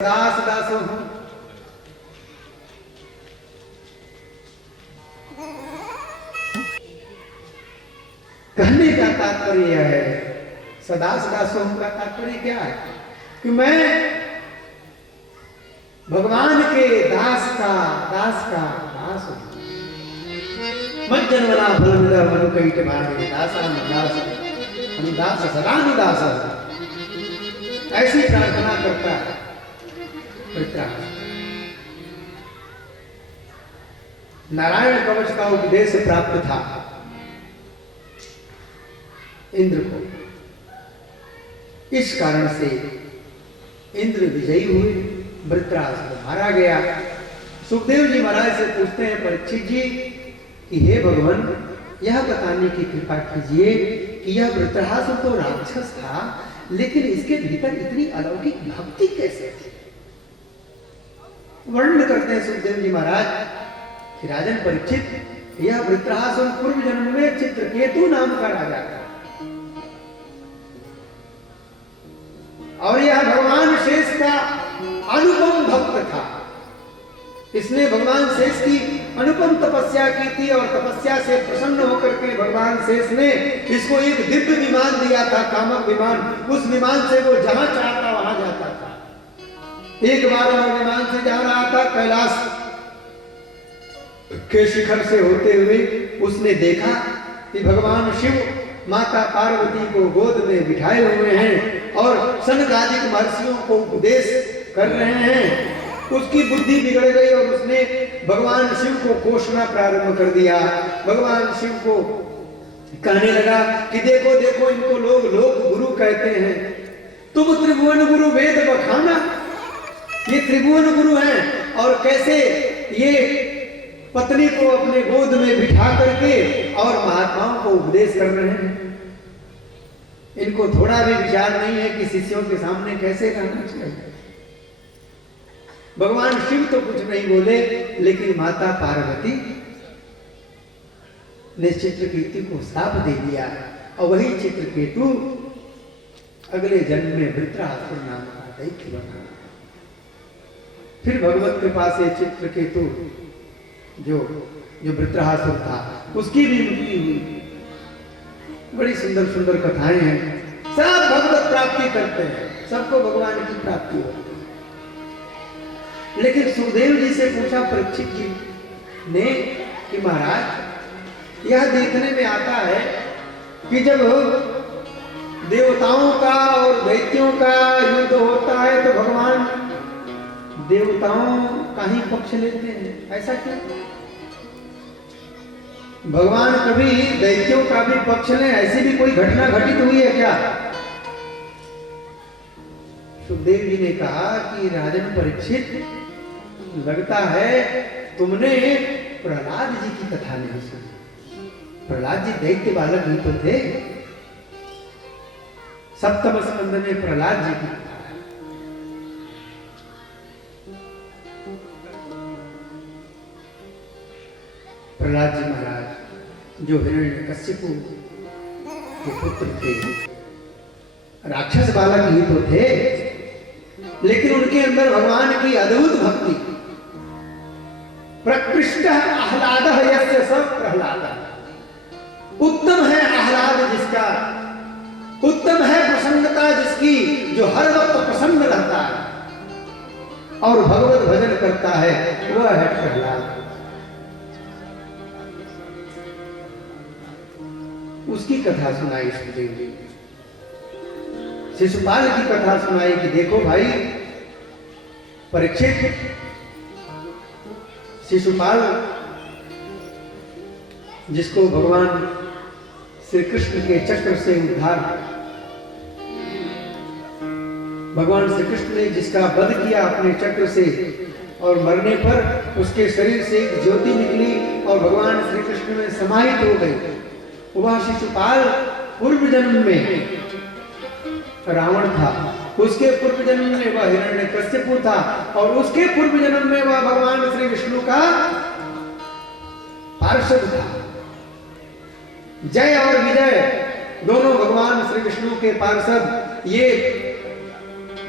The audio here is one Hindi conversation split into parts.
दास दासो हूं। कहने का तात्पर्य यह है, सदास दासो हूं का तात्पर्य क्या है कि मैं भगवान के दास का दास हूं। मज्जनवना फलमिदा मनु कईट भागे दास अनुदास सदानुदास ऐसी प्रार्थना करता है। नारायण कवच का उपदेश प्राप्त था इंद्र को, इस कारण से इंद्र विजयी हुए, वृत्रासुर मारा गया। सुखदेव जी महाराज से पूछते हैं परीक्षित जी कि हे भगवान, यह बताने की कृपा कीजिए कि यह वृत्रासुर तो राक्षस था, लेकिन इसके भीतर इतनी अलौकिक भक्ति कैसे थी। वर्णन करते हैं सुखदेव जी महाराज कि राजन परीक्षित, यह वृत्रासुर पूर्व जन्म में चित्रकेतु नाम का राजा था और यह भगवान शेष का अनुपम भक्त था। इसने भगवान शेष की अनुपम तपस्या की थी और तपस्या से प्रसन्न होकर के भगवान शेष ने इसको एक दिव्य विमान दिया था, कामक विमान। उस विमान से वो जहां चाहता वहां जाता था। एक बार वह विमान से जा रहा था, कैलाश के शिखर से होते हुए उसने देखा कि भगवान शिव माता पार्वती को गोद में बिठाए हुए हैं और सनकादिक महर्षियों को उपदेश कर रहे हैं। उसकी बुद्धि बिगड़ गई और उसने भगवान शिव को कोसना प्रारंभ कर दिया। भगवान शिव को कहने लगा कि देखो देखो, इनको लोग गुरु कहते हैं, तुम त्रिभुवन गुरु वेद बखाना, ये त्रिभुवन गुरु हैं और कैसे ये पत्नी को अपने गोद में बिठा करके और महात्माओं को उपदेश कर रहे हैं। इनको थोड़ा भी विचार नहीं है कि शिष्यों के सामने कैसे कहना चाहिए। भगवान शिव तो कुछ नहीं बोले, लेकिन माता पार्वती ने चित्रकेतु को श्राप दे दिया और वही चित्रकेतु अगले जन्म में वृत्रासुर नाम का दैत्य बना। फिर भगवत कृपा से चित्रकेतु जो वृत्रासुर था उसकी भी मृत्यु हुई। बड़ी सुंदर सुंदर कथाएं हैं। सब भगवत प्राप्ति करते हैं, सबको भगवान की प्राप्ति होती है। लेकिन सुखदेव जी से पूछा परीक्षित जी ने कि महाराज, यह देखने में आता है कि जब देवताओं का और दैत्यों का युद्ध होता है तो भगवान देवताओं का ही पक्ष लेते हैं, ऐसा क्यों? भगवान कभी दैत्यों का भी पक्ष लें, ऐसी भी कोई घटना घटित हुई है क्या? सुखदेव जी ने कहा कि राजन परीक्षित, लगता है तुमने प्रहलाद जी की कथा नहीं सुनी। प्रहलाद जी दैत्य बालक ही तो थे। सप्तम स्कंद में प्रहलाद जी की प्रहलाद जी महाराज जो हिरण्यकश्यपु के पुत्र थे, राक्षस बालक ही तो थे, लेकिन उनके अंदर भगवान की अद्भुत भक्ति। प्रकृष्ट आह्लाद यस्य सब प्रहलाद, उत्तम है आह्लाद जिसका, उत्तम है प्रसन्नता जिसकी, जो हर वक्त प्रसन्न रहता है और भगवत भजन करता है, वह है प्रहलाद। उसकी कथा सुनाई सुखदेव जी। शिशुपाल की कथा सुनाई कि देखो भाई परीक्षित, शिशुपाल जिसको भगवान श्री कृष्ण के चक्र से उद्धार, भगवान श्री कृष्ण ने जिसका वध किया अपने चक्र से और मरने पर उसके शरीर से एक ज्योति निकली और भगवान श्री कृष्ण में समाहित हो गई। वह शिशुपाल पूर्व जन्म में रावण था, उसके पूर्व जन्म में वह हिरण्यकश्यपु था और उसके पूर्व जन्म में वह भगवान श्री विष्णु का पार्षद था। जय और विजय दोनों भगवान श्री विष्णु के पार्षद, ये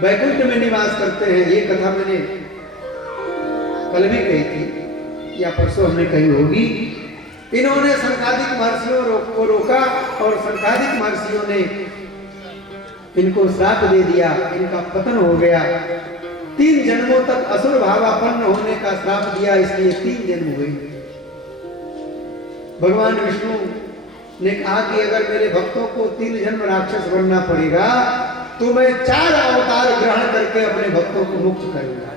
वैकुंठ में निवास करते हैं। ये कथा मैंने कल भी कही थी या परसों हमने कही होगी। इन्होंने सनकादिक महर्षियों को रोका और सनकादिक महर्षियों ने इनको श्राप दे दिया, इनका पतन हो गया। 3 जन्मों तक असुर भावापन्न होने का श्राप दिया, इसलिए 3 जन्म हुए। भगवान विष्णु ने कहा कि अगर मेरे भक्तों को 3 जन्म राक्षस बनना पड़ेगा तो मैं 4 अवतार ग्रहण करके अपने भक्तों को मुक्त करूंगा।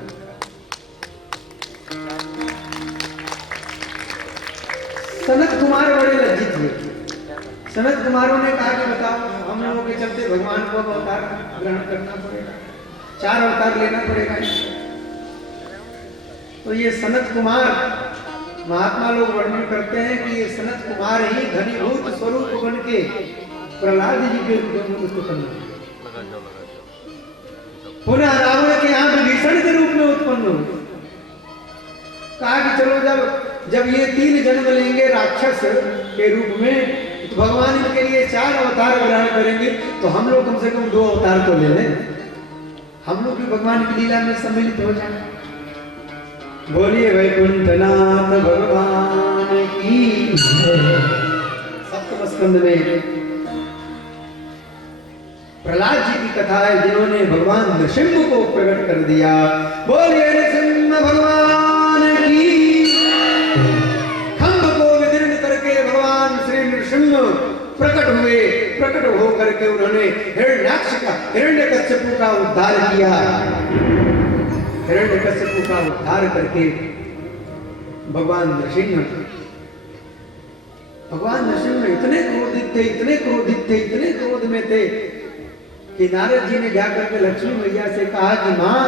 सनत कुमार बड़े लज्जित हुए। सनत कुमारों ने कहा कि बताओ, हम लोगों के चलते भगवान को अवतार ग्रहण करना पड़ेगा, 4 अवतार लेना पड़ेगा। तो ये सनत कुमार, महात्मा लोग वर्णन करते हैं कि ये सनत कुमार ही घनीभूत स्वरूप बन के प्रहलाद जी के रूप में उत्पन्न हुए। पुनः रावण के यहाँ विभीषण के रूप में उत्पन्न हुए। कहा कि चलो जब ये 3 जन्म लेंगे राक्षस के रूप में तो भगवान इनके लिए 4 अवतार ग्रहण करेंगे, तो हम लोग कम से कम 2 अवतार तो ले लें, हम लोग भी भगवान की लीला में सम्मिलित हो जाए। बोलिए वैकुंठनाथ भगवान की। सप्तम स्कंद में प्रहलाद जी की कथा है, जिन्होंने भगवान नृसिंह को प्रकट कर दिया। बोलिए नृसिंह भगवान की। खंभ को विदीर्ण करके भगवान श्री नृसिंह प्रकट हुए। प्रकट होकर के उन्होंने हिरण्यकश्यप का उद्धार किया। हिरण्यकश्यप का उद्धार करके भगवान नृसिंह इतने क्रोधित थे, इतने क्रोधित थे, इतने क्रोध में थे कि नारद जी ने जाकर के लक्ष्मी मैया से कहा कि माँ,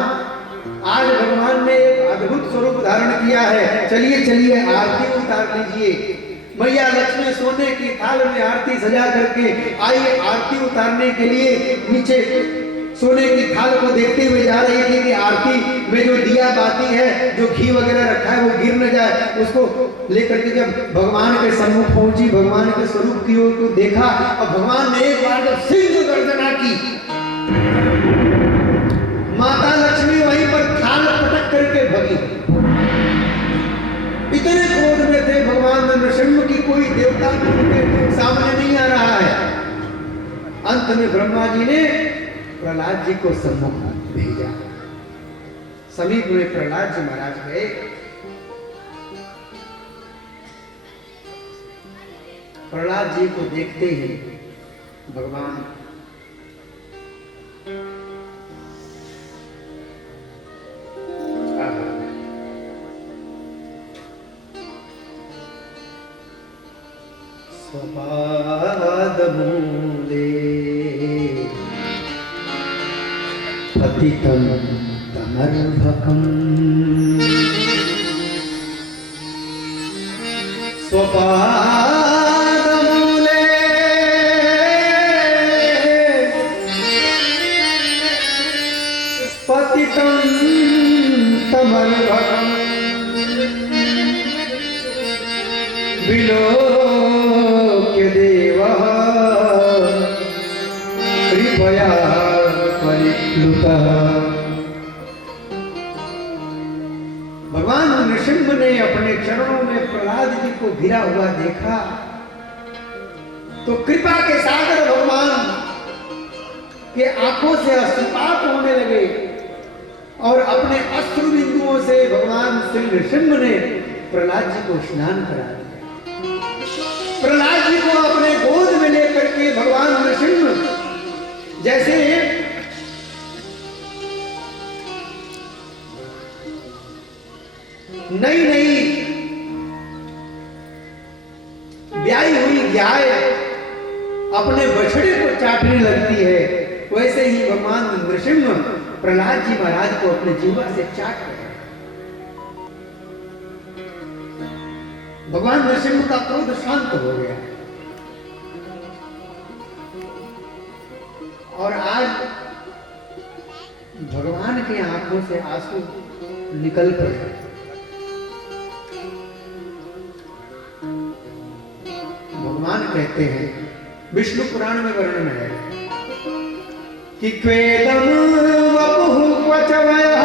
आज भगवान ने एक अद्भुत स्वरूप धारण किया है, चलिए चलिए आरती उतार लीजिए। मैया लक्ष्मी सोने की थाल में आरती सजा करके आई। आरती उतारने के लिए नीचे सोने की थाल को देखते हुए जा रही थी कि आरती में जो दिया बाती है, जो घी वगैरह रखा है वो गिर न जाए। उसको लेकर के जब भगवान के सम्मुख पहुंची, भगवान के स्वरूप की ओर को देखा और भगवान ने एक बार जब सिंह गर्जना की, माता लक्ष्मी वहीं पर थाल पटक करके भगी। इतने क्रोध में थे भगवान नृसिंह की कोई देवता उनके सामने नहीं आ रहा है। अंत में ब्रह्मा जी ने प्रहलाद जी को सम्मुख भेजा। समीप में प्रहलाद जी महाराज गए। प्रहलाद जी को देखते ही भगवान स्वपादमूले पतितं तमर्भकम् स्वपादमूले पतितं तमर्भकम् विलोक्य देवः कृपया परिप्लुतः। भगवान नृसिंह ने अपने चरणों में प्रहलाद जी को गिरा हुआ देखा तो कृपा के सागर भगवान के आंखों से अश्रुपात होने लगे और अपने अश्रु बिंदुओं से भगवान श्री नृसिंह ने प्रहलाद जी को स्नान करा दिया। प्रहलाद जी को अपने गोद में लेकर के भगवान नृसिंह जैसे नई नई ब्याई हुई गाय अपने बछड़े को चाटने लगती है, वैसे ही भगवान नृसिंह प्रहलाद जी महाराज को अपने जीवा से चाट रहे। भगवान नृसिंह का क्रोध शांत हो गया और आज भगवान की आंखों से आंसू निकल पड़े। भगवान कहते हैं, विष्णु पुराण में वर्णन है कि क्वेदम क्वच वयः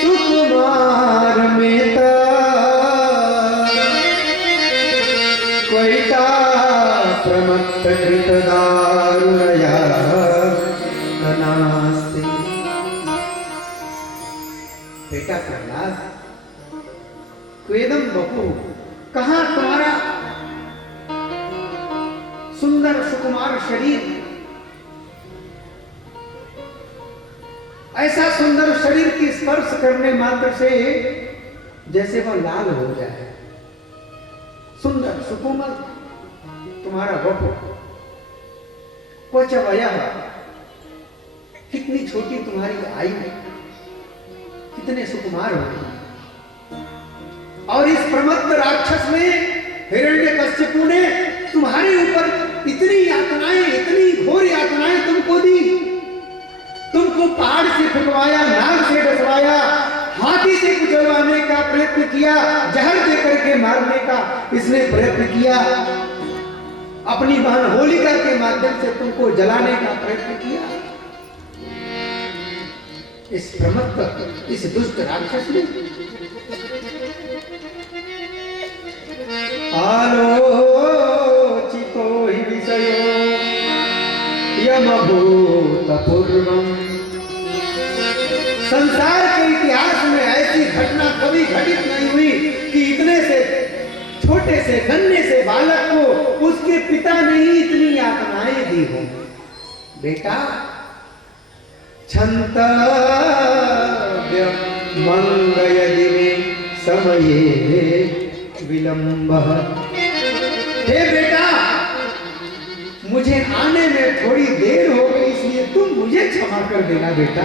सुकुमार मेता क्वैता प्रमत्त कृत दारुणया नास्ति। बेटा प्रहलाद, क्वेदम बपू, कहां तुम्हारा सुंदर सुकुमार शरीर, ऐसा सुंदर शरीर की स्पर्श करने मात्र से जैसे वह लाल हो जाए। सुंदर सुकुमार तुम्हारा बपू, क्वच वयः, कितनी छोटी तुम्हारी आयु, कितने सुकुमार हो। और इस प्रमत्त राक्षस ने, हिरण्यकश्यपु ने तुम्हारे ऊपर इतनी यातनाएं, इतनी घोर यातनाएं तुमको दी। तुमको पहाड़ से फेंकवाया, नाग से डसवाया, हाथी से कुचलवाने का प्रयत्न किया, जहर देकर के मारने का इसने प्रयत्न किया, अपनी बहन होलिका के माध्यम से तुमको जलाने का प्रयत्न किया। इस प्रमत्त, इस दुष्ट राक्षस ने आलोचितो हि विषयो यमभूत पूर्वम्। संसार के इतिहास में ऐसी घटना कभी घटित नहीं हुई कि इतने से छोटे से नन्हे से बालक को उसके पिता ने ही इतनी यातनाएं दी हो। बेटा, छंतव्य मंगयदि में समये विलंब। हे बेटा, मुझे आने में थोड़ी देर हो गई, इसलिए तुम मुझे क्षमा कर देना बेटा।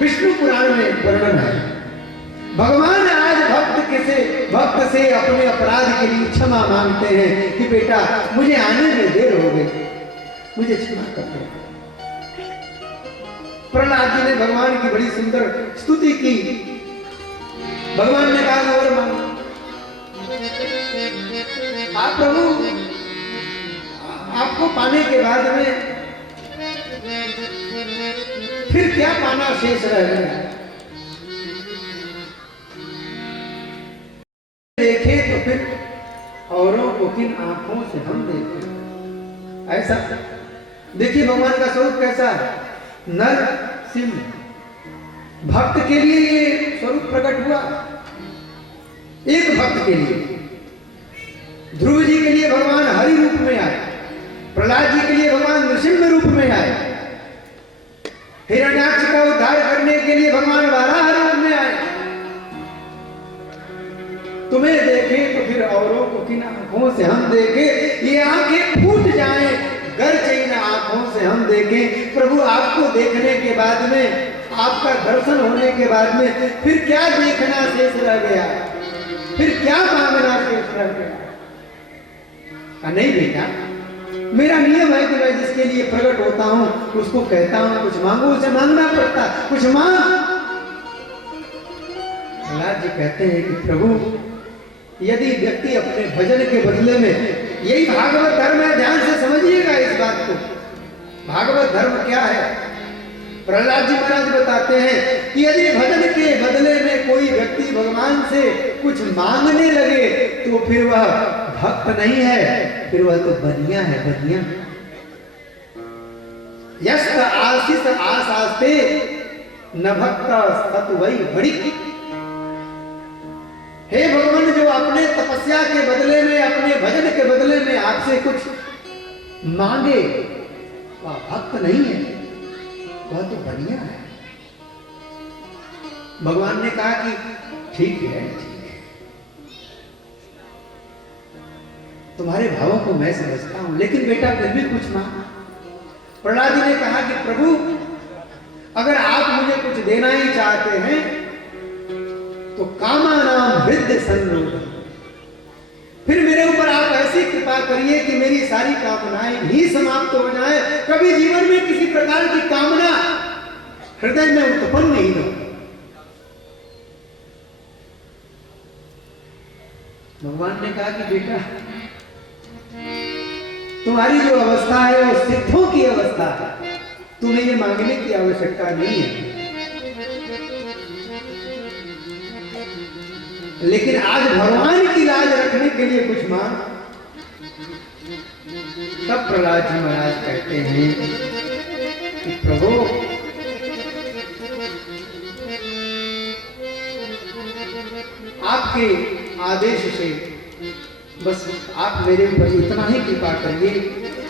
विष्णु पुराण में वर्णन है, भगवान आज भक्त से अपने अपराध के लिए क्षमा मांगते हैं कि बेटा मुझे आने में देर हो गई, मुझे क्षमा कर दो। प्रहलाद जी ने भगवान की बड़ी सुंदर स्तुति की। भगवान ने कहा वर मांगो। आप प्रभु, आपको पाने के बाद में फिर क्या पाना शेष रह गया? देखे तो फिर औरों को किन आंखों से हम देखें? ऐसा देखिए भगवान का स्वरूप कैसा है, नर सिंह। भक्त के लिए ये स्वरूप प्रकट हुआ, एक भक्त के लिए। ध्रुव जी के लिए भगवान हरि रूप में आए, प्रहलाद जी के लिए भगवान नृसिंह रूप में आए, हिरण्याक्ष का उद्धार करने के लिए भगवान वाराह रूप में आए। तुम्हें देखे तो फिर औरों को किन आंखों से हम देखे? ये आंखें फूट जाएं, गर्ज इन आंखों से हम देखें। प्रभु आपको देखने के बाद में, आपका दर्शन होने के बाद में फिर क्या देखना शेष रह गया, फिर क्या मांगना शेष रह गया? नहीं बेटा, मेरा नियम है कि मैं जिसके लिए प्रकट होता हूं उसको कहता हूं कुछ मांगो, उसे मांगना पड़ता, कुछ मांग। प्रहलाद जी कहते हैं कि प्रभु, यदि व्यक्ति अपने भजन के बदले में, यही भागवत धर्म है, ध्यान से समझिएगा इस बात को। भागवत धर्म क्या है? प्रहलाद जी महाराज बताते हैं कि यदि भजन के बदले में कोई व्यक्ति भगवान से कुछ मांगने लगे तो फिर वह भक्त नहीं है, फिर वह तो बनिया है, बनिया। यस्त आशीष आशास्ते न भक्त सत वही बड़ी। हे भगवान, जो अपने तपस्या के बदले में, अपने भजन के बदले में आपसे कुछ मांगे वह भक्त नहीं है, वह तो बनिया है। भगवान ने कहा कि ठीक है, तुम्हारे भावों को मैं समझता हूं, लेकिन बेटा फिर भी कुछ मांग। प्रहलाद जी ने कहा कि प्रभु, अगर आप मुझे कुछ देना ही चाहते हैं तो कामानाम हृदय संरोध, फिर मेरे ऊपर आप ऐसी कृपा करिए कि मेरी सारी कामनाएं ही समाप्त हो जाए, कभी जीवन में किसी प्रकार की कामना हृदय में उत्पन्न नहीं हो। भगवान ने कहा कि बेटा, तुम्हारी जो अवस्था है वो सिद्धों की अवस्था है, तुम्हें ये मांगने की आवश्यकता नहीं है। लेकिन आज भगवान की लाज रखने के लिए कुछ मांग। तब प्रहलाद जी महाराज कहते हैं कि प्रभु आपके आदेश से बस आप मेरे ऊपर इतना ही कृपा करिए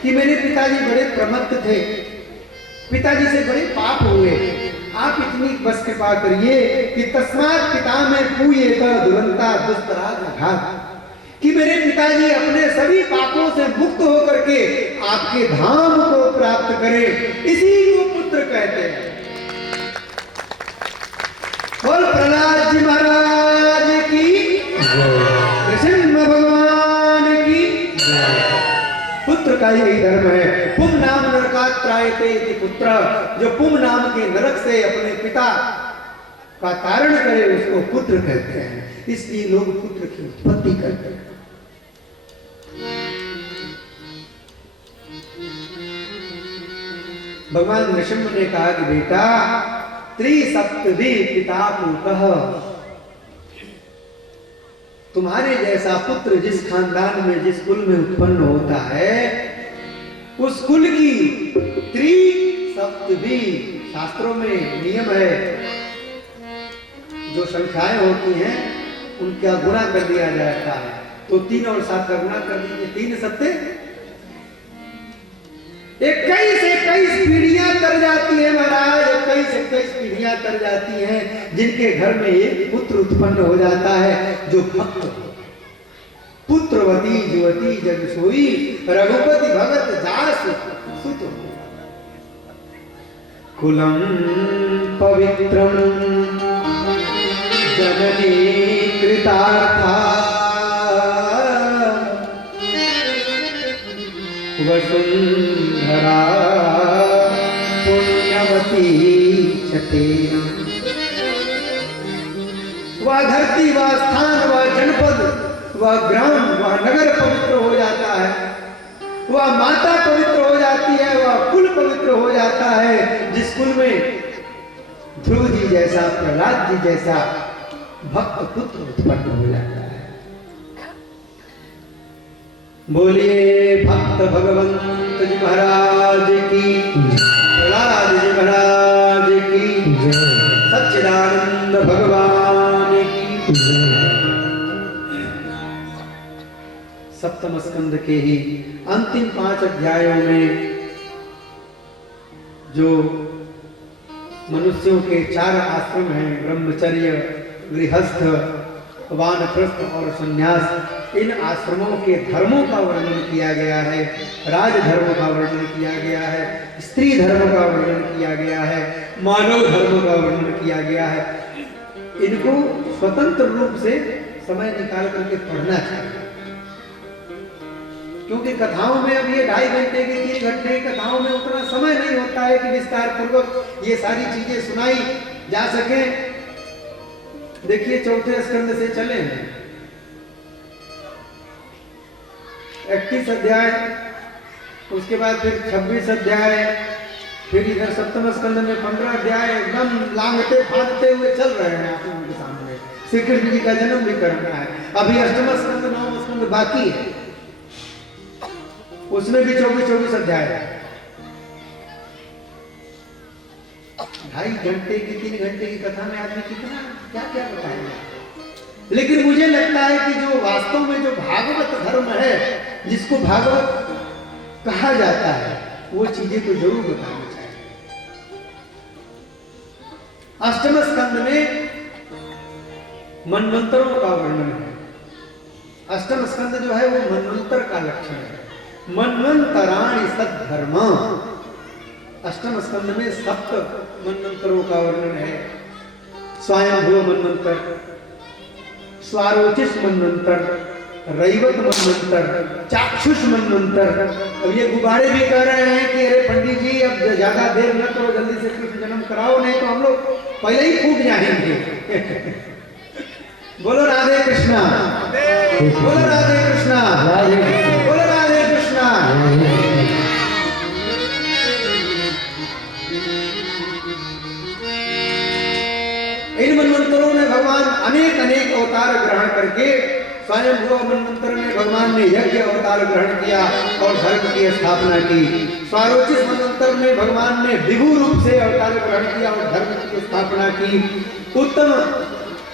कि मेरे पिताजी बड़े प्रमत्त थे, पिताजी से बड़े पाप हुए। आप इतनी बस कृपा करिए कि तस्मात् पिता में पूयेत दुरंता दुस्तराग घात, कि मेरे पिताजी अपने सभी पापों से मुक्त होकर के आपके धाम को प्राप्त करें। इसी को पुत्र कहते हैं। बोल प्रहलाद जी महाराज की, नृसिंह भगवान की। पुत्र का यही धर्म है। पुम नाम नरकात् त्रायते इति पुत्र, जो पुम नाम के नरक से अपने पिता का तारण करे उसको पुत्र कहते हैं। इसलिए लोग पुत्र की उत्पत्ति करते हैं। भगवान नृसिंह ने कहा कि बेटा त्रिसप्तदि पिता पूतः, तुम्हारे जैसा पुत्र जिस खानदान में जिस कुल में उत्पन्न होता है उस कुल की त्रिसप्तदि, शास्त्रों में नियम है, जो संख्याएं होती हैं उनका गुणा कर दिया जाता है। तो 3 और 7 का गुणा कर दीजिए, 3 सत्ते 21 पीढ़ियां कर जाती है महाराज, 21 पीढ़ियां कर जाती हैं जिनके घर में एक पुत्र उत्पन्न हो जाता है जो भक्त पुत्रवती जुवती जग सोई रघुपति भगत जास सुत। कुलम पवित्रम जननी कृतार्था वसुंधरा पुण्यवती चतेन। वह धरती, वह स्थान, वह जनपद, वह ग्राम, वह नगर पवित्र हो जाता है, वह माता पवित्र हो जाती है, वह कुल पवित्र हो जाता है जिस कुल में ध्रुव जी जैसा, प्रहलाद जी जैसा भक्त पुत्र उत्पन्न हो जाता है। बोलिए भक्त भगवंत जी महाराज की, प्रहलाद जी महाराज की, सच्चिदानंद भगवान की। सप्तम स्कंद के ही अंतिम 5 अध्यायों में जो मनुष्यों के 4 आश्रम हैं, ब्रह्मचर्य, गृहस्थ, वानप्रस्थ और संन्यास, इन आश्रमों के धर्मों का वर्णन किया गया है। राजधर्म का वर्णन किया गया है, स्त्री धर्म का वर्णन किया गया है, मानव धर्म का वर्णन किया गया है। इनको स्वतंत्र रूप से समय निकाल करके पढ़ना चाहिए, क्योंकि कथाओं में अब ये 2.5 घंटे की 3 घंटे की कथाओं में उतना समय नहीं होता है कि विस्तार पूर्वक ये सारी चीजें सुनाई जा सके। देखिए 4थे स्कंद से चले हैं, 31 अध्याय, उसके बाद फिर 26 अध्याय, फिर इधर 7वें स्कंद में 15 अध्याय एकदम लांघते फांदते हुए चल रहे हैं आप लोगों के सामने। श्री कृष्ण जी का जन्म भी करना है। अभी 8वां स्कंद 9वां स्कंद बाकी है, उसमें भी 24 अध्याय है। 2.5 घंटे की 3 घंटे की कथा में आदमी कितना क्या क्या बताएंगे। लेकिन मुझे लगता है कि जो वास्तव में जो भागवत धर्म है, जिसको भागवत कहा जाता है, वो चीजें तो जरूर बतानी चाहिए। 8वें स्कंद में मनवंतरों का वर्णन है। 8वां स्कंद जो है वो मनवंतर का लक्षण है। मनवंतराणि सद्धर्म, 8वें स्कंद में 7 मनवंतरों का वर्णन है। स्वयंभू मनवंतर, स्वारोचिष मनवंतर, रैवत मनवंतर, चाक्षुष मनवंतर। अब ये गुब्बारे भी कह रहे हैं कि अरे पंडित जी अब ज्यादा देर न करो, जल्दी से कृष्ण जन्म कराओ, नहीं तो हम लोग पहले ही फूट जाएंगे। बोलो राधे कृष्णा, बोलो राधे कृष्णा, बोलो राधे कृष्णा। इन मनवंतरों में भगवान अनेक अनेक अवतार ग्रहण करके स्वयं हुआ मनवंतर में भगवान ने यज्ञ अवतार ग्रहण किया और धर्म की स्थापना की। स्वारोचिष मनवंतर में भगवान ने विभु रूप से अवतार ग्रहण किया और धर्म की स्थापना की। उत्तम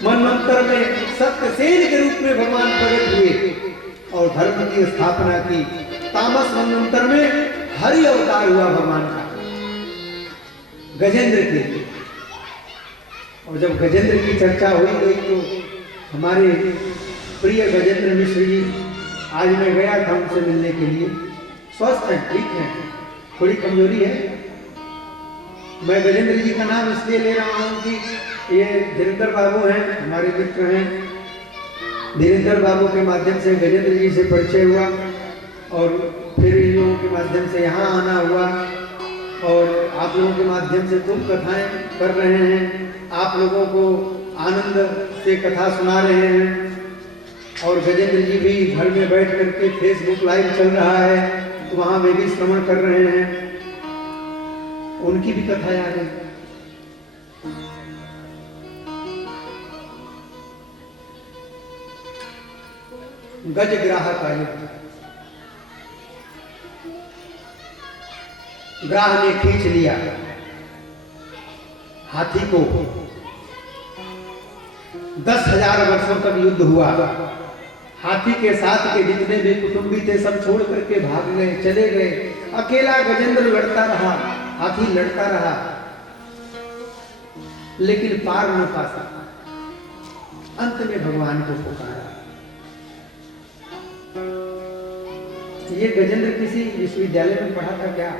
मनवंतर में सत्यसेन के रूप में भगवान प्रकट हुए और धर्म की स्थापना की। तामस मनवंतर में हरि अवतार हुआ भगवान का गजेंद्र के। और जब गजेंद्र की चर्चा हुई गई तो हमारे प्रिय गजेंद्र मिश्र जी, आज मैं गया था उनसे मिलने के लिए, स्वस्थ हैं, ठीक हैं, थोड़ी कमजोरी है। मैं गजेंद्र जी का नाम इसलिए ले रहा हूँ कि ये धीरेन्द्र बाबू हैं, हमारे मित्र हैं। धीरेन्द्र बाबू के माध्यम से गजेंद्र जी से परिचय हुआ और फिर इन लोगों के माध्यम से यहाँ आना हुआ और आप लोगों के माध्यम से तुम कथाएं कर रहे हैं, आप लोगों को आनंद से कथा सुना रहे हैं। और गजेंद्र जी भी घर में बैठ करके फेसबुक लाइव चल रहा है तो वहाँ वे भी श्रवण कर रहे हैं, उनकी भी कथाएं आ गई। गजग्राह का युद्ध, ग्राह ने खींच लिया हाथी को। 10,000 वर्षों तक युद्ध हुआ। हाथी के साथ के जितने भी कुटुंबी थे सब छोड़ करके भाग गए, चले गए। अकेला गजेंद्र लड़ता रहा, हाथी लड़ता रहा, लेकिन पार न पा सका। अंत में भगवान को पुकारा। ये गजेंद्र किसी विश्वविद्यालय में पढ़ा था क्या?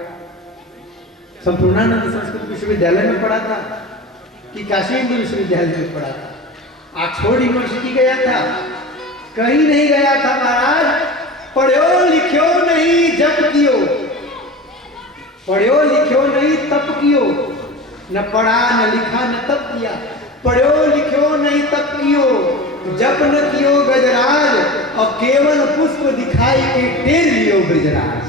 संपूर्णानंद संस्कृत विश्वविद्यालय में पढ़ा था कि काशी हिंदू विश्वविद्यालय में पढ़ा था? ऑक्सफोर्ड यूनिवर्सिटी गया था? कहीं नहीं गया था महाराज। पढ़ो लिखो नहीं जप कियो, पढ़ो लिखो नहीं तप कियो, न पढ़ा न लिखा न तप किया। पढ़ो लिखो नहीं तप कियो, जप न कियो गजराज, और केवल पुष्प दिखाई के टेर लियो ब्रजराज।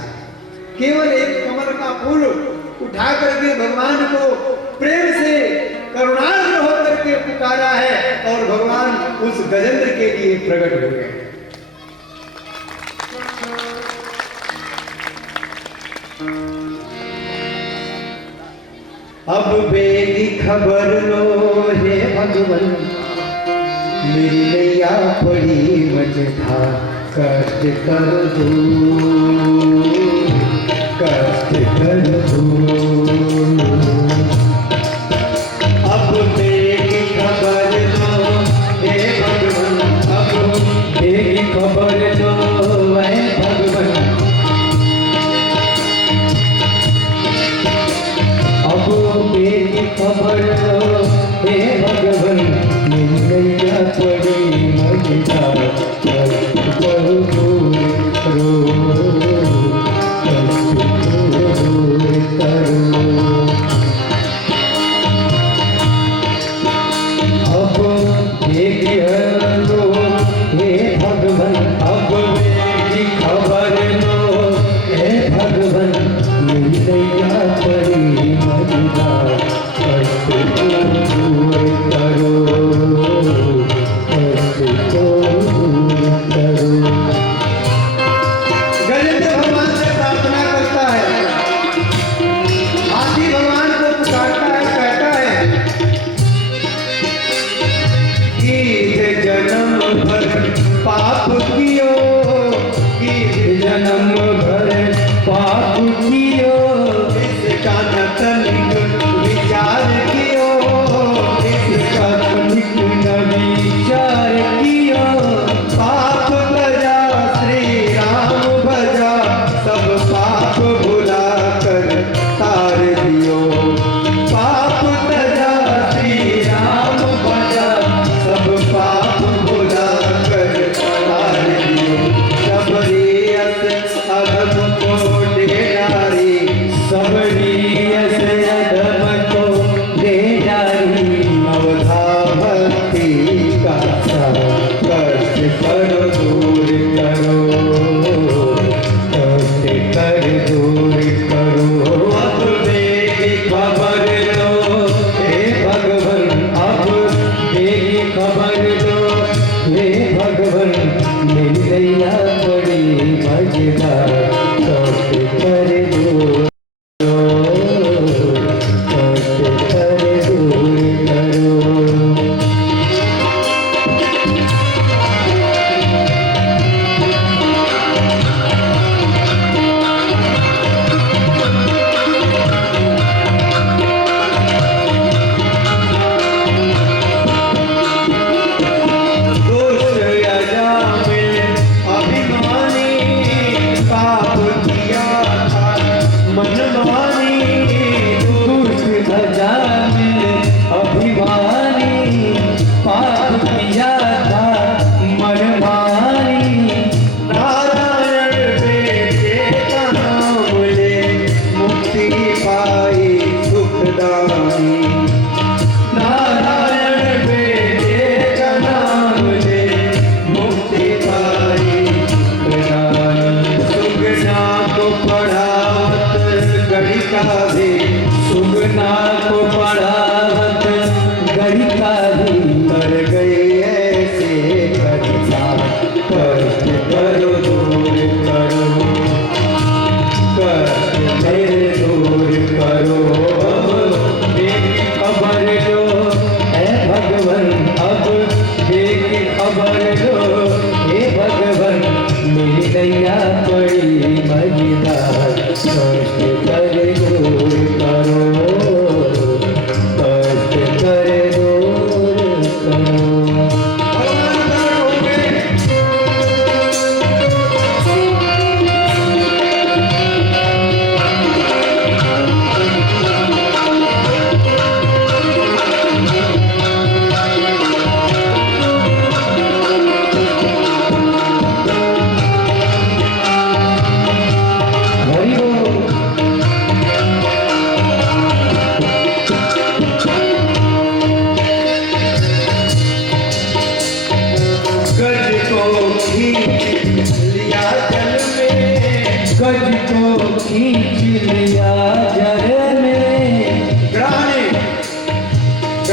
केवल एक कमल का फूल उठा करके भगवान को प्रेम से करुणार्द्र होकर के पुकारा है और भगवान उस गजेंद्र के लिए प्रकट हो गए। अब बेगी खबर लो हे भगवान, मेरी नैया पड़ी मझधा, कष्ट कर दो, कष्ट कर दो। अब बेगी खबर लो हे भगवान, अब बेगी खबर लो हे भगवान, अब बेगी खबर लो हे भगवान, मेरी नैया पड़ी मझधा, कष्ट कर दो, रो कष्ट कर दो।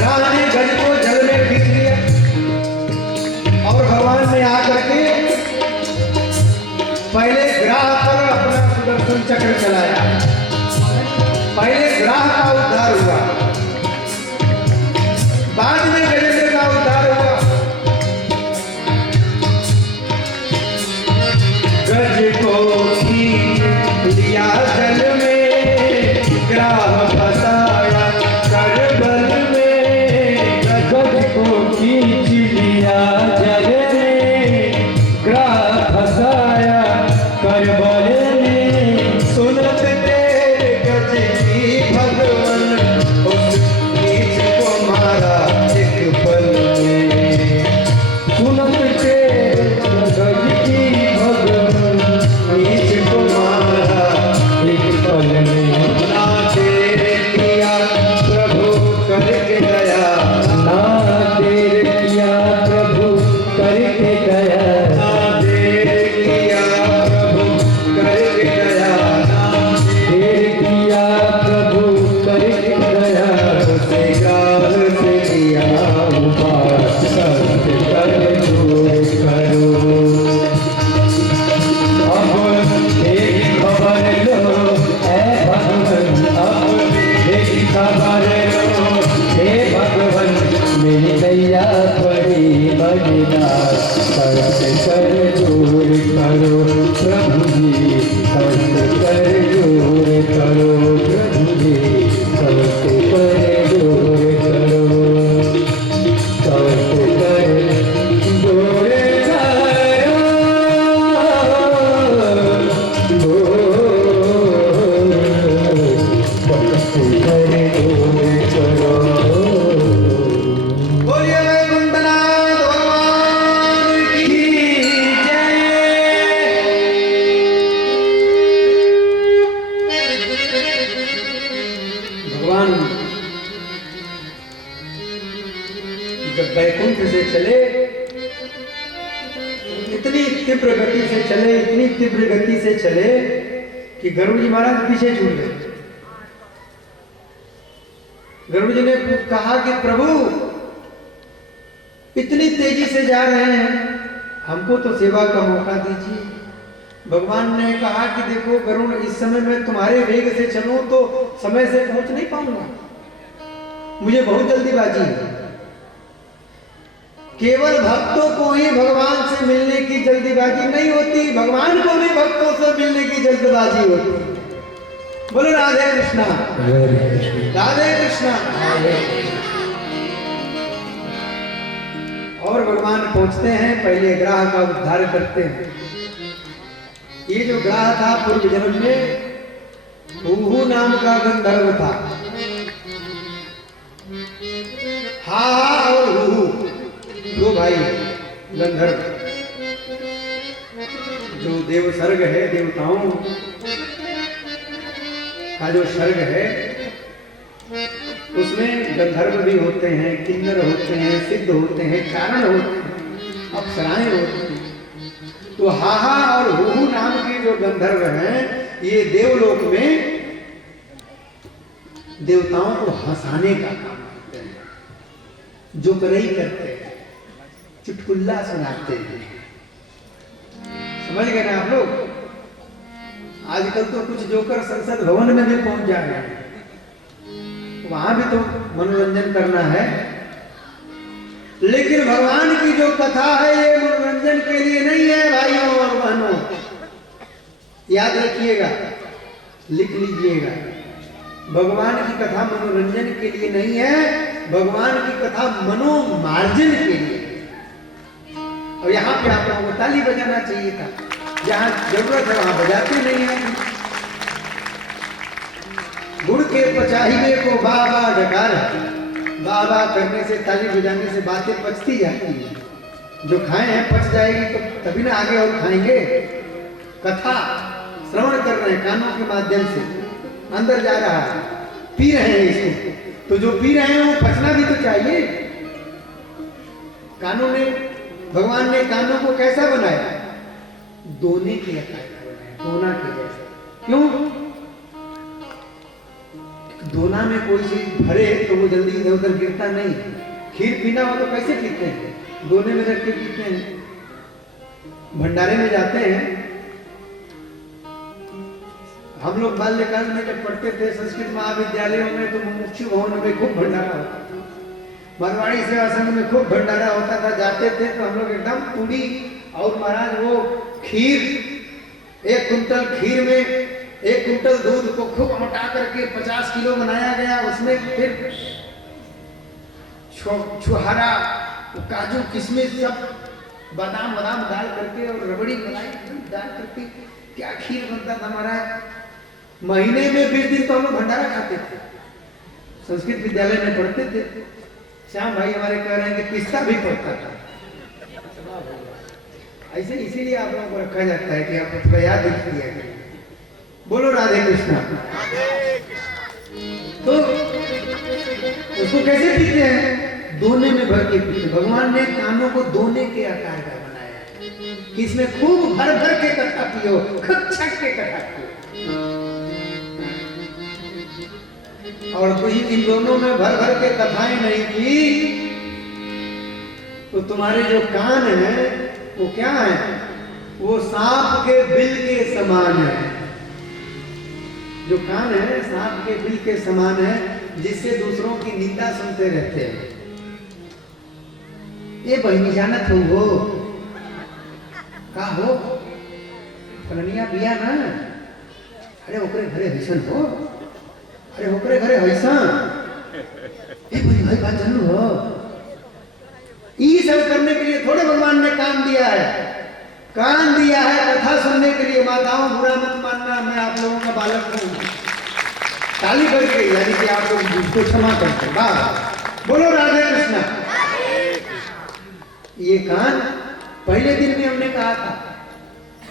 ग्राह ने गज को जल में खींच लिया और भगवान ने आकर के पहले ग्राह पर अपना सुदर्शन चक्र चलाया। पहले ग्राह का उद्धार हुआ, बाद में गजेंद्र का उद्धार हुआ। गज को खींच लिया जल में, ग्राह फसाया करबल में। गज को खींच लिया जल में, ग्राह फसाया करबल में। सुनत तेरे गज की भगवन, उस नीच को मारा एक पल में। सुनत तेरे गज की भगवन, नीच को मारा एक पल में। ना तेरे किया प्रभु करके दया, ना देर किया प्रभु करके गया, ना तेरे किया प्रभु करके दया, ना देर किया प्रभु करके गया। से गाल से किया उपाय संत कर दूर करो। अब एक खबर लो है भगवन, अब एक खबर लो हे भगवन। मेरी नैया बड़ी मजेदार, संत कर दूर करो प्रभु जी, संत कर दूर करो प्रभु जी, संत कर दूर करो, संत कर दूर करो, संत कर दूर करो। बोलिए वैकुंठनाथ भगवान की जय। भगवान जब वैकुंठ से चले, इतनी तीव्र गति से चले, इतनी तीव्र गति से चले कि गरुड़ जी महाराज पीछे छूट गए। गरुड़ जी ने कहा कि प्रभु इतनी तेजी से जा रहे हैं, हमको तो सेवा का मौका दीजिए। भगवान ने कहा कि देखो गरुड़, इस समय मैं तुम्हारे वेग से चलूं तो समय से पहुंच नहीं पाऊंगा, मुझे बहुत जल्दीबाजी है। केवल भक्तों को ही भगवान से मिलने की जल्दीबाजी नहीं होती, भगवान को भी भक्तों से मिलने की जल्दबाजी होती। बोलो राधे कृष्णा, राधे कृष्णा। और भगवान पहुंचते हैं, पहले ग्राह का उद्धार करते हैं। ये जो ग्राह था पूर्व जन्म में हुहु नाम का गंधर्व था। हा और हुहु दो भाई गंधर्व, जो देव सर्ग है, देवताओं का जो सर्ग है, उसमें गंधर्व भी होते हैं, किन्नर होते हैं, सिद्ध होते हैं, चारण होते हैं, अप्सराएं होती हैं। तो हाहा और हुहु नाम के जो गंधर्व हैं, ये देवलोक में देवताओं को हंसाने का काम करते हैं, जोकरई करते हैं, चुटकुल्ला सुनाते हैं। समझ गए ना आप लोग? आजकल तो कुछ जोकर संसद भवन में भी पहुंच जा रहे हैं, वहां भी तो मनोरंजन करना है। लेकिन भगवान की जो कथा है, ये मनोरंजन के लिए नहीं है भाइयों और बहनों, याद रखिएगा, लिख लीजिएगा। भगवान की कथा मनोरंजन के लिए नहीं है, भगवान की कथा मनोमार्जन के लिए। और यहाँ पे आप लोगों को ताली बजाना चाहिए था, जहां जरूरत है वहां बजाते नहीं है। गुड़ के पचाहीने को बाबा डकार, बाबा करने से, ताली बजाने से बातें पचती जाती है। जो खाए हैं पच जाएगी तो तभी ना आगे और खाएंगे। कथा श्रवण कर रहे हैं, कानों के माध्यम से अंदर जा रहा है, पी रहे हैं इसको, तो जो पी रहे हैं वो पचना भी तो चाहिए। कानों ने, भगवान ने कानों को कैसा बनाया? दोने के आकार का बनाया, दोना के जैसा। क्यों? दोना में कोई चीज भरे तो वो जल्दी इधर उधर गिरता नहीं। खीर पीना हो तो कैसे पीते हैं? दोने में रख के पीते हैं। भंडारे में जाते हैं, हम लोग बाल्यकाल में जब पढ़ते थे संस्कृत महाविद्यालयों में तो मुमुक्षु भवन में खूब भंडारा होता था, मारवाड़ी सेवा संघ में खूब भंडारा होता था। जाते थे तो हम लोग एकदम पूरी और महाराज वो खीर, 1 कुंटल खीर में 1 कुंटल दूध को खूब मोटा करके 50 किलो बनाया गया। उसमें फिर छुहारा, काजू, किशमिश, सब बादाम डाल करके और रबड़ी मलाई डाल करके क्या खीर बनता था महाराज। महीने में 20 दिन तो हम लोग भंडारा खाते थे। संस्कृत विद्यालय में पढ़ते थे। श्याम भाई हमारे कह रहे हैं कि पिस्ता भी पड़ता था। ऐसे इसीलिए आप लोगों को रखा जाता है कि आपको थोड़ा याद रख दिया गया। बोलो राधे कृष्णा। तो उसको कैसे पीते हैं? दोने में भर के पीते। भगवान ने कानों को दोने के आकार का बनाया कि इसमें खूब भर भर के कथा पियो, खूब छक के कथा पियो। और कोई इन दोनों में भर भर के कथाएं नहीं की तो तुम्हारे जो कान है वो क्या है? वो सांप के बिल के समान है। जो कान है सांप के बिल के समान है, जिससे दूसरों की निंदा सुनते रहते हैं। ये बहनी जानत हो का हो कलनिया बिया ना, अरे ओकरे घरे हईसन हो, अरे ओकरे घरे हईसन, ये भाई बात जानू हो। ये सब करने के लिए थोड़े भगवान ने कान दिया है। कान दिया है कथा सुनने के लिए। माताओं बुरा मत मानना, मैं आप लोगों का बालक हूँ। ताली बज गई, यानी कि आप लोग मुझको क्षमा करते। वाह, बोलो राधे कृष्णा। ये कान पहले दिन में हमने कहा था,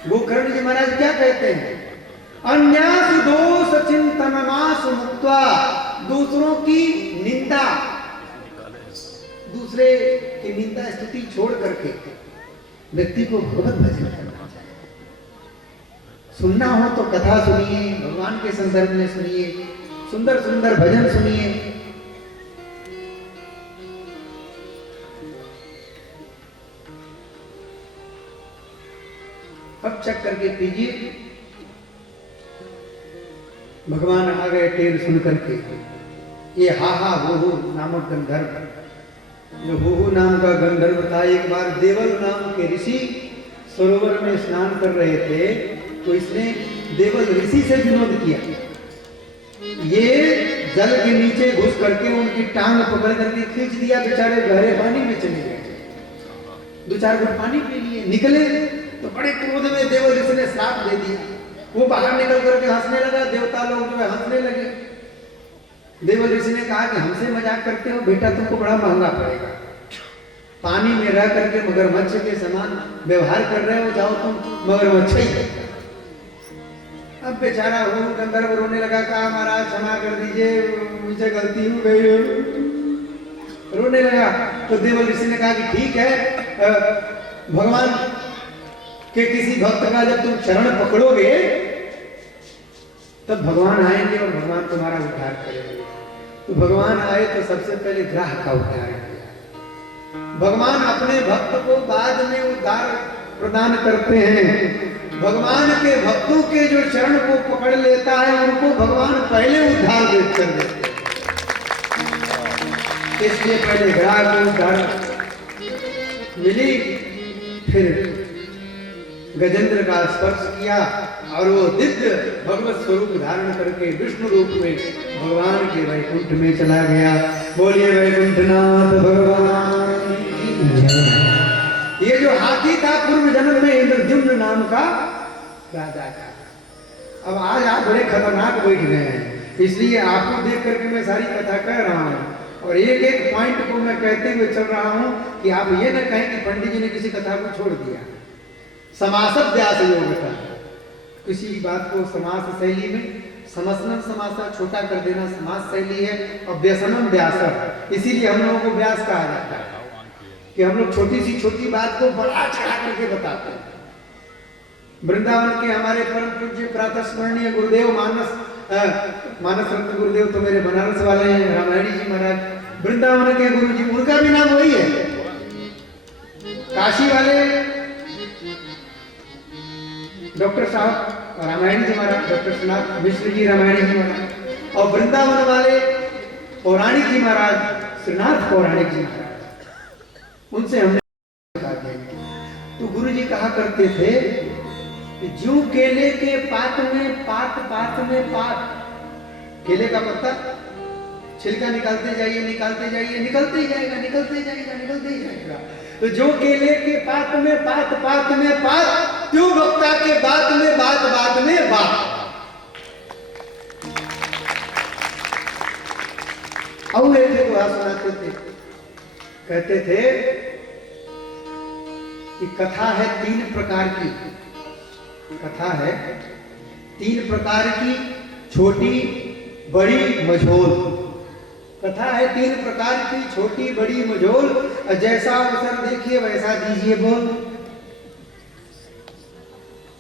गोकर्ण जी महाराज क्या कहते हैं? अन्यास दोष चिंतनमास मुक्त्वा, दूसरों की निंदा, दूसरे की निंदा स्तुति छोड़ करके व्यक्ति को भगवत भजन करना चाहिए। सुनना हो तो कथा सुनिए, भगवान के संदर्भ में सुनिए, सुंदर सुंदर भजन सुनिए। अब चक करके पीजिए। भगवान आ गए टेर सुन करके। ये हाहा हो नामक गंधर्व, जो हो नाम का गंधर्व था, एक बार देवल नाम के ऋषि सरोवर में स्नान कर रहे थे, तो इसने देवल ऋषि से विनोद किया। ये जल के नीचे घुस करके उनकी टांग पकड़ करके खींच दिया, बेचारे गहरे पानी में चले गए। 2-4 घुट पानी पी लिए, निकले तो बड़े क्रोध में देवल ऋषि ने श्राप दे दिया। वो बाहर निकल करके हंसने लगा, देवता लोग जो है हंसने लगे। देवल ऋषि ने कहा कि हमसे मजाक करते हो बेटा, तुमको बड़ा महंगा पड़ेगा। पानी में रह करके मगरमच्छ के समान व्यवहार कर रहे हो, जाओ तुम मगरमच्छ ही। अब बेचारा वो गंधर्व रोने लगा, कहा महाराज क्षमा कर दीजिए, मुझसे गलती हो गई, रोने लगा। तो देवल ऋषि ने कहा कि ठीक है, भगवान के किसी भक्त का जब तुम चरण पकड़ोगे तब भगवान आएंगे और भगवान तुम्हारा उद्धार करेंगे। तो भगवान आए तो सबसे पहले ग्राह का उद्धार किया। भगवान अपने भक्त को बाद में उद्धार प्रदान करते हैं। भगवान के भक्तों के जो चरण को पकड़ लेता है उनको भगवान पहले उद्धार कर देते हैं। इसलिए पहले ग्राह को उद्धार मिली, फिर गजेंद्र का स्पर्श किया और वो दिव्य भगवत स्वरूप धारण करके विष्णु रूप में भगवान के वैकुंठ में चला गया। बोलिए वैकुंठनाथ भगवान। ये जो हाथी था पूर्व जन्म में इंद्रद्युम्न नाम का राजा था। अब आज आप बड़े खतरनाक बैठ गए हैं, इसलिए आपको देख करके मैं सारी कथा कह रहा हूँ और एक एक पॉइंट को मैं कहते हुए चल रहा हूँ कि आप ये न कहें कि पंडित जी ने किसी कथा को छोड़ दिया। समासव्यास योग का, किसी बात को समास शैली में समसनम समासा छोटा कर देना समास शैली है, और व्यसनम व्यास, इसीलिए हम लोगों को व्यास कहा जाता है कि हम लोग छोटी सी छोटी बात को बड़ा चढ़ा करके बताते हैं। वृंदावन के हमारे परम पूज्य प्रातः स्मरणीय गुरुदेव मानस मानस रत्न गुरुदेव तो मेरे बनारस वाले हैं, रामायणी जी महाराज वृंदावन के गुरु जी, उनका भी नाम वही है। काशी वाले डॉक्टर साहब रामायणी जी महाराज, डॉक्टर श्रीनाथ मिश्र जी रामायणी जी महाराज, और वृंदावन वाले पौराणिक जी महाराज श्रीनाथ पौराणिक जी महाराज, उनसे हमने तो गुरु जी कहा करते थे कि ज्यों केले के पात में पात, पात में पात, केले का पत्ता छिलका निकालते जाइए, निकालते जाइए, निकलते ही जाएगा, निकलते ही जाएगा, निकलते ही जाएगा। तो जो केले के पात में पात, पात में पात, त्यों वक्ता के बात में बात, बात में बात। और एक थे तो सुनाते थे, कहते थे कि कथा है 3 प्रकार की, कथा है 3 प्रकार की, छोटी बड़ी मझोल। कथा है 3 प्रकार की, छोटी बड़ी मझोल, जैसा अवसर देखिए वैसा दीजिए बोल।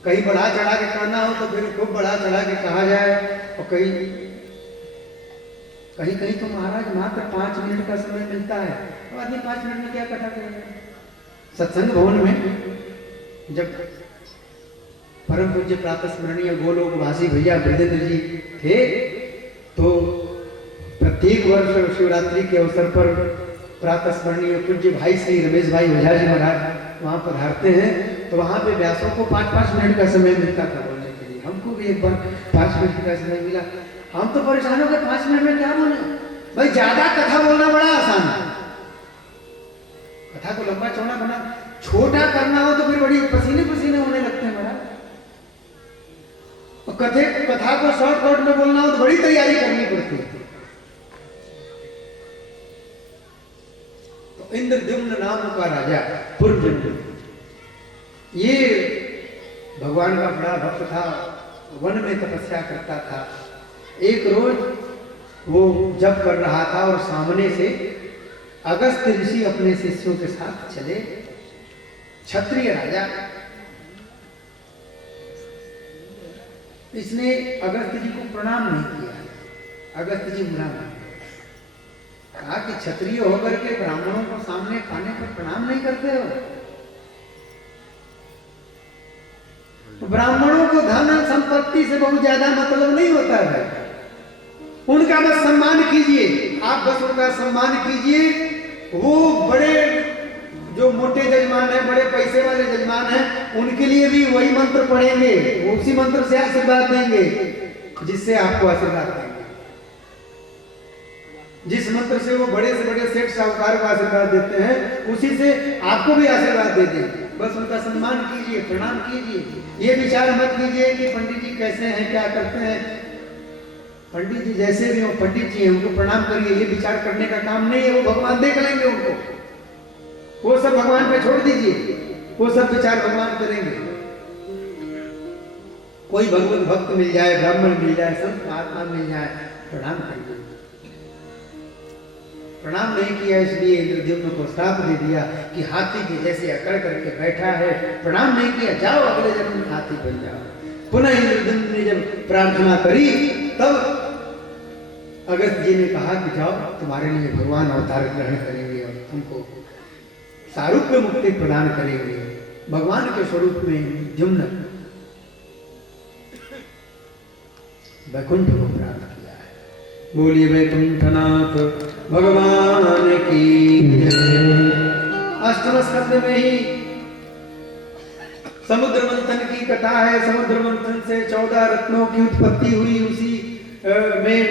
कहीं बढ़ा चढ़ा के कहना हो तो फिर खूब बढ़ा चढ़ा के कहा जाए, और कहीं कहीं तो महाराज मात्र 5 मिनट का समय मिलता है, तो आदमी 5 मिनट में क्या कथा करेगा। सत्संग भवन में जब परम पूज्य प्रातः स्मरणीय गोलोकवासी भैया ब्रजेंद्र जी थे, तो प्रत्येक वर्ष शिवरात्रि के अवसर पर प्रातः स्मरणीय पूज्य भाई श्री रमेश भाई ओझा जी महाराज वहां पधारते हैं, तो वहां पे व्यासों को 5-5 मिनट का समय मिलता था बोलने के लिए। हमको भी एक बार 5 मिनट का समय मिला, हम तो परेशान हो गए, 5 मिनट में क्या बोले भाई। ज्यादा कथा बोलना बड़ा आसान है, कथा को लंबा चौड़ा बना, छोटा करना हो तो फिर बड़ी पसीने पसीने होने लगते हैं महाराज। और कथा को शॉर्टकट में बोलना हो तो बड़ी तैयारी करनी पड़ती है। तो इंद्रद्युम्न नाम का राजा पुरंदर, ये भगवान का बड़ा भक्त था, वन में तपस्या करता था। एक रोज वो जप कर रहा था और सामने से अगस्त्य ऋषि अपने शिष्यों के साथ चले। क्षत्रिय राजा, इसने अगस्त्य जी को प्रणाम नहीं किया। अगस्त्य जी बुरा माने, कहा कि क्षत्रिय होकर के ब्राह्मणों को सामने खाने पर प्रणाम नहीं करते हो। तो ब्राह्मणों को धन संपत्ति से बहुत ज्यादा मतलब नहीं होता है, उनका बस सम्मान कीजिए, आप बस उनका सम्मान कीजिए। वो बड़े जो मोटे जजमान हैं, बड़े पैसे वाले जजमान हैं, उनके लिए भी वही मंत्र पढ़ेंगे, वो उसी मंत्र से आशीर्वाद देंगे जिससे आपको आशीर्वाद देंगे। जिस मंत्र से वो बड़े से बड़े सेठ साहूकार को आशीर्वाद देते हैं, उसी से आपको भी आशीर्वाद दे देंगे। बस उनका सम्मान कीजिए, प्रणाम कीजिए। ये विचार मत कीजिए कि पंडित जी कैसे हैं, क्या करते हैं। पंडित जी जैसे भी हो, पंडित जी हैं, उनको प्रणाम करिए, ये विचार करने का काम नहीं है। वो भगवान देख लेंगे उनको, वो सब भगवान पे छोड़ दीजिए, वो सब विचार भगवान करेंगे। कोई भगवत भक्त मिल जाए, ब्राह्मण मिल जाए, संत महात्मा मिल जाए, प्रणाम करिए। प्रणाम नहीं किया, इसलिए इंद्रद्युम्न को श्राप दे दिया कि हाथी के जैसे अकड़ करके बैठा है। प्रणाम नहीं किया, जाओ अगले जन्म में हाथी बन जाओ। पुनः इंद्रद्युम्न ने जब प्रार्थना करी, तब अगस्त जी ने कहा कि जाओ, तुम्हारे लिए भगवान अवतार ग्रहण करेंगे और तुमको सारूप्य मुक्ति प्रदान करेंगे। भगवान के स्वरूप में द्युम्न वैकुंठ को प्राप्त किया है। बोलिए वैकुंठनाथ भगवान की। अष्टम स्कंद में ही समुद्र मंथन की कथा है। समुद्र मंथन से 14 रत्नों की उत्पत्ति हुई। उसी में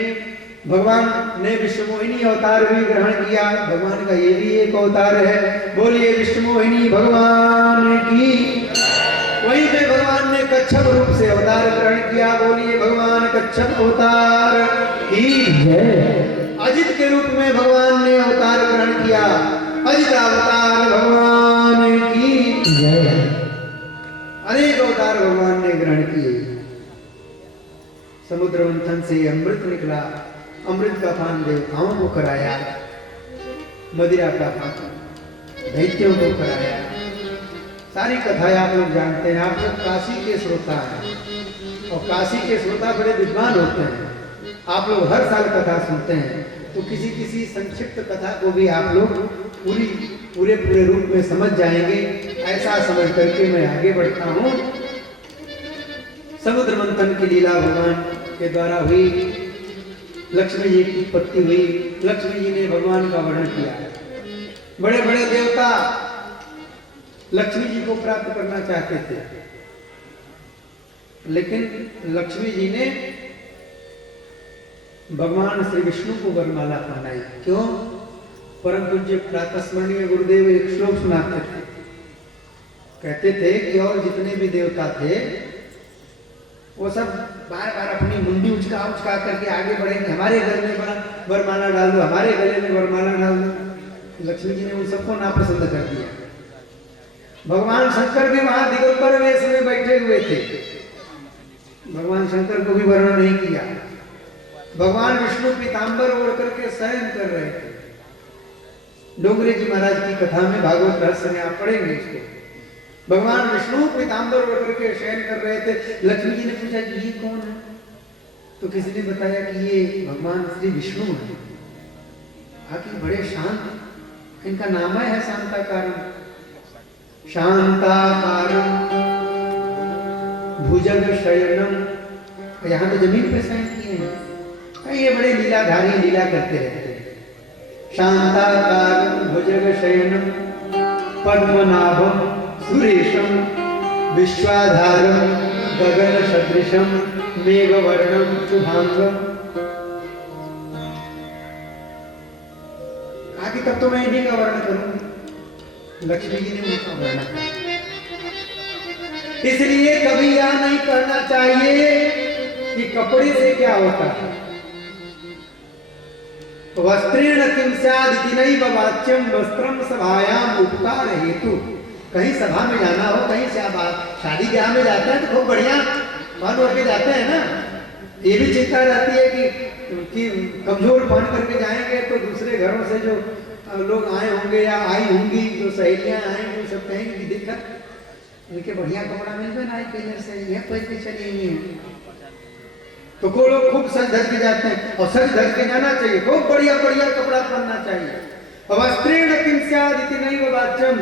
भगवान ने विश्वमोहिनी अवतार भी ग्रहण किया। भगवान का ये भी एक अवतार है। बोलिए विश्वमोहिनी भगवान की। वहीं पे भगवान ने कच्छप रूप से अवतार ग्रहण किया। बोलिए भगवान कच्छप अवतार की जय। अजित के रूप में भगवान ने अवतार ग्रहण किया। अजित अवतार भगवान की जय। अनेक अवतार भगवान ने ग्रहण किए। समुद्र मंथन से अमृत निकला। अमृत का पान देवताओं को कराया, मदिरा का पान दैत्यों को कराया। सारी कथाएं आप लोग जानते हैं, आप सब काशी के श्रोता हैं। और काशी के श्रोता बड़े विद्वान होते हैं, आप लोग हर साल कथा सुनते हैं, तो किसी किसी संक्षिप्त कथा को भी आप लोग पूरे रूप में समझ जाएंगे, ऐसा समझ करके मैं आगे बढ़ता हूँ। समुद्र मंथन की लीला भगवान के द्वारा हुई, लक्ष्मी जी की उत्पत्ति हुई, लक्ष्मी जी ने भगवान का वर्णन किया। बड़े बड़े देवता लक्ष्मी जी को प्राप्त करना चाहते थे, लेकिन लक्ष्मी जी ने भगवान श्री विष्णु को वरमाला पहनाई। क्यों? परम पूज्य प्रातस्मरणीय गुरुदेव एक श्लोक सुनाते थे, कहते थे कि और जितने भी देवता थे वो सब बार बार अपनी मुंडी उचका करके आगे बढ़ेंगे, हमारे घर में वरमाला डाल दो, हमारे गले में वरमाला डाल दो। लक्ष्मी जी ने उन सबको नापसंद कर दिया। भगवान शंकर भी वहां दिगंबर वेश में बैठे हुए थे, भगवान शंकर को भी वर्ण नहीं किया। भगवान विष्णु पीतांबर ओढ़ करके शयन कर रहे थे। डोंगरे जी महाराज की कथा में, भागवत रहस्य में आप पढ़ेंगे इसको। भगवान विष्णु पीतांबर ओढ़ करके शयन कर रहे थे। लक्ष्मी जी ने पूछा कि ये कौन है, तो किसी ने बताया कि ये भगवान श्री विष्णु है। बाकी बड़े शांत, इनका नाम है शांताकारम। शांताकारम भुजग शयनम, यहाँ तो जमीन पे शयन किए हैं, ये बड़े लीलाधारी, लीला करते रहते हैं। शांताकारं भुजग शयनं पद्मनाभं सुरेशं विश्वाधारं गगन सदृशं मेघवर्णं शुभांगं। आगे तब तो मैं इन्हीं का वर्णन करूंगी, लक्ष्मी जी ने उनका वर्णन किया। इसलिए कभी यह नहीं कहना चाहिए कि कपड़े से क्या होता है। वस्त्रेण किं स्याद् इति नैव वाच्यं वस्त्रं सभायाम उपकार हेतु। कहीं सभा में जाना हो, कहीं शादी ब्याह में जाते हैं तो खूब बढ़िया पहन करके जाते हैं ना। ये भी चिंता रहती है कि कमजोर पहन करके जाएंगे तो दूसरे घरों से जो लोग आए होंगे या आई होंगी, जो सहेलियां आएंगी, सब कहेंगे कि देखा इनके बढ़िया कपड़ा मिल गया ना, टेलर से यह पहन के चले हैं। तो को लोग खूब सज धज के जाते हैं, और सज धज के जाना चाहिए, खूब बढ़िया बढ़िया कपड़ा पहनना चाहिए। वस्त्रेण किं स्याद् इति नैव वाच्यं,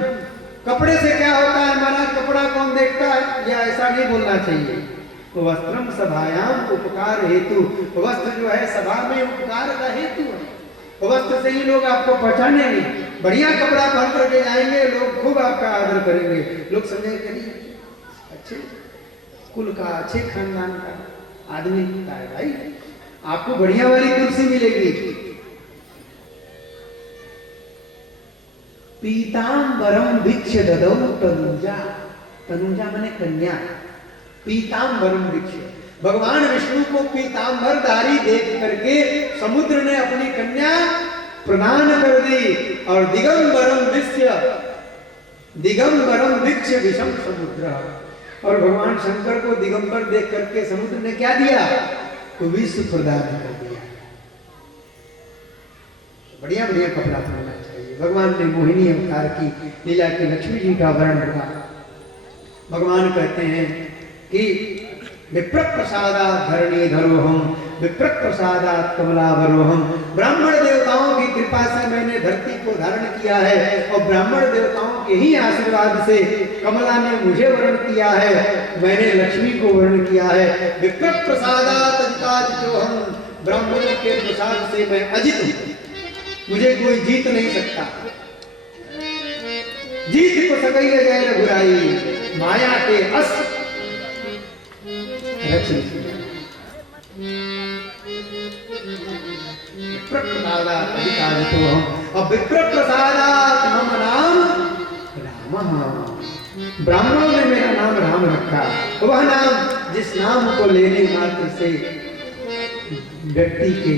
कपड़े से क्या होता है महाराज, कपड़ा कौन देखता है, या ऐसा नहीं बोलना चाहिए। तो वस्त्रम सभायाम उपकार हेतु, वस्त्र जो है सभा में उपकार का हेतु है। वस्त्र से ही लोग आपको पहचानेंगे। बढ़िया कपड़ा पहन करके जाएंगे, लोग खूब आपका आदर करेंगे। लोग समझेंगे अच्छे कुल का, अच्छे खानदान का आदमी होता है भाई, आपको बढ़िया वाली कुर्सी मिलेगी। पीतांबरम भिक्ष ददौ तनुजा, तनुजा माने कन्या, पीतांबरम भिक्ष। भगवान विष्णु को पीतांबरधारी देख करके समुद्र ने अपनी कन्या प्रदान कर दी, और दिगंबरम भिक्ष विषम समुद्र। और भगवान शंकर को दिगंबर देख करके समुद्र ने क्या दिया, तो विश्व प्रदान कर दिया। बढ़िया बढ़िया कपड़ा पहनना चाहिए। भगवान ने मोहिनी अवतार की लीला की लक्ष्मी जी का वर्णन हुआ। भगवान कहते हैं कि विप्र प्रसादात् धरणीधरोऽहं, विप्र प्रसादात् कमलावरोऽहं। ब्राह्मण देवताओं की कृपा से मैंने धरती को धारण किया है, और ब्राह्मण देवताओं के ही आशीर्वाद से कमला ने मुझे वर्ण किया है, मैंने लक्ष्मी को वर्ण किया है। विप्र प्रसादात् अजिताजितोऽहं, ब्राह्मणों के प्रसाद से मैं अजित हूँ, मुझे कोई जीत नहीं सकता। जीत को सकैय जय रघुराई, माया के अस विप्र प्रसादात् मम नाम रामः। ब्राह्मणों ने मेरा नाम राम रखा, वह नाम जिस नाम को लेने मात्र से व्यक्ति के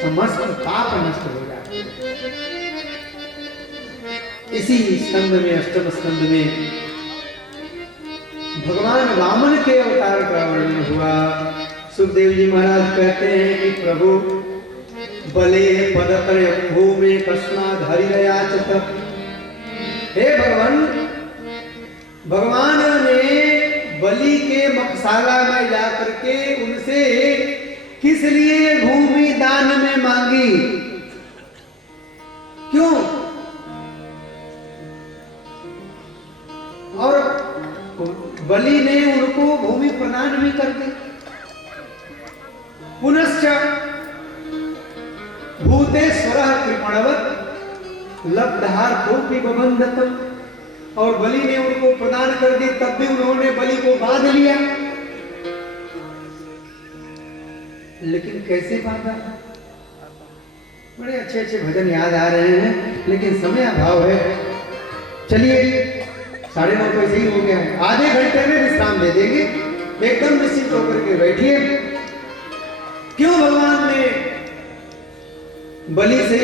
समस्त पाप नष्ट हो जाते हैं। इसी स्कंद में, अष्टम स्कंद में भगवान वामन के अवतार का वर्णन हुआ। सुखदेव जी महाराज कहते हैं कि प्रभु बले पदत्रय भूमि कस्माद् हरिरयाचत। हे भगवान, भगवान ने बलि के मकसाला में जाकर के उनसे किस लिए भूमि दान में मांगी? क्यों? और बलि ने उनको भूमि प्रदान भी कर दी। पुनश्च भूतेश्वर कृपणवत लब्धार्थोपि बबंधतम, और बलि ने उनको प्रदान कर दी, तब भी उन्होंने बलि को बांध लिया। लेकिन कैसे बांधा? बड़े अच्छे अच्छे भजन याद आ रहे हैं, लेकिन समय अभाव है। चलिए 9:30 तो ऐसे ही हो गया है, आधे घंटे में विश्राम दे देंगे। एकदम निश्चित होकर के बैठिए। क्यों भगवान ने बलि से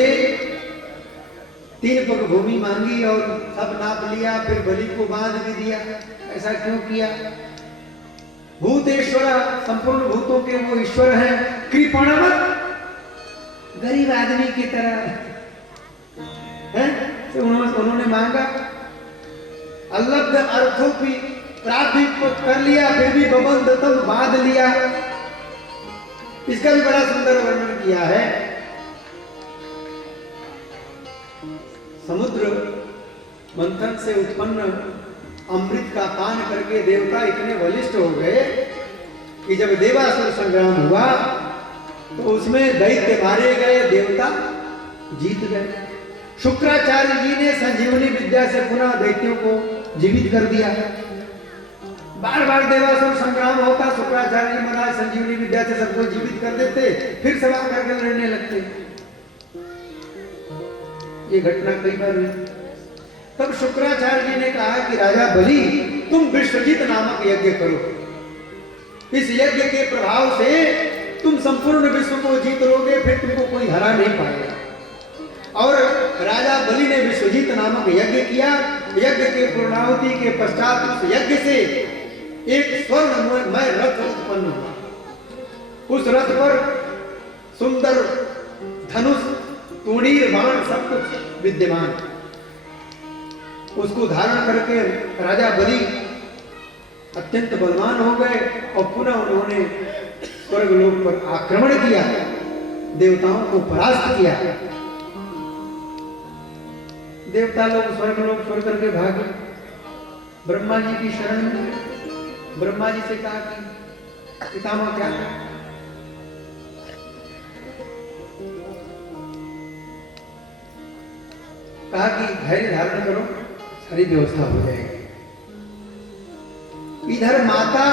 3 पग भूमि मांगी और सब नाप लिया, फिर बलि को बांध भी दिया? ऐसा क्यों किया? भूतेश्वर, संपूर्ण भूतों के वो ईश्वर हैं। कृपणवत, गरीब आदमी की तरह हैं, तो उन्होंने मांगा। अलब्ध अर्थों की प्राप्ति कर लिया, फिर भी बबंधतम बांध लिया। इसका भी बड़ा सुंदर वर्णन किया है। समुद्र मंथन से उत्पन्न अमृत का पान करके देवता इतने बलिष्ठ हो गए कि जब देवासुर संग्राम हुआ तो उसमें दैत्य मारे गए, देवता जीत गए। शुक्राचार्य जी ने संजीवनी विद्या से पुनः दैत्यों को जीवित कर दिया। बार बार देवासुर संग्राम होता, शुक्राचार्य जी महाराज संजीवनी विद्या से सबको जीवित कर देते, फिर सभा करके लड़ने लगते। ये घटना कई बार हुई। तब शुक्राचार्य जी ने कहा कि राजा बलि, तुम विश्वजित नामक यज्ञ करो। इस यज्ञ के प्रभाव से तुम संपूर्ण विश्व को जीत लोगे, फिर तुमको कोई हरा नहीं पाएगा। और राजा बलि ने विश्वजित नामक यज्ञ किया। यज्ञ के पूर्णाहुति के पश्चात उस यज्ञ से एक स्वर्णमय रथ उत्पन्न हुआ। उस रथ पर सुंदर धनुष, तूणीर, बाण सब कुछ विद्यमान। उसको धारण करके राजा बलि अत्यंत बलवान हो गए और पुनः उन्होंने स्वर्गलोक पर आक्रमण किया, देवताओं को परास्त किया। देवता लोग स्वर्गलोक छोड़ करके भागे, ब्रह्मा जी की शरण में। ब्रह्मा जी से कहा कि पितामह क्या करें? कहा कि धैर्य धारण करो, सारी व्यवस्था हो जाएगी। इधर माता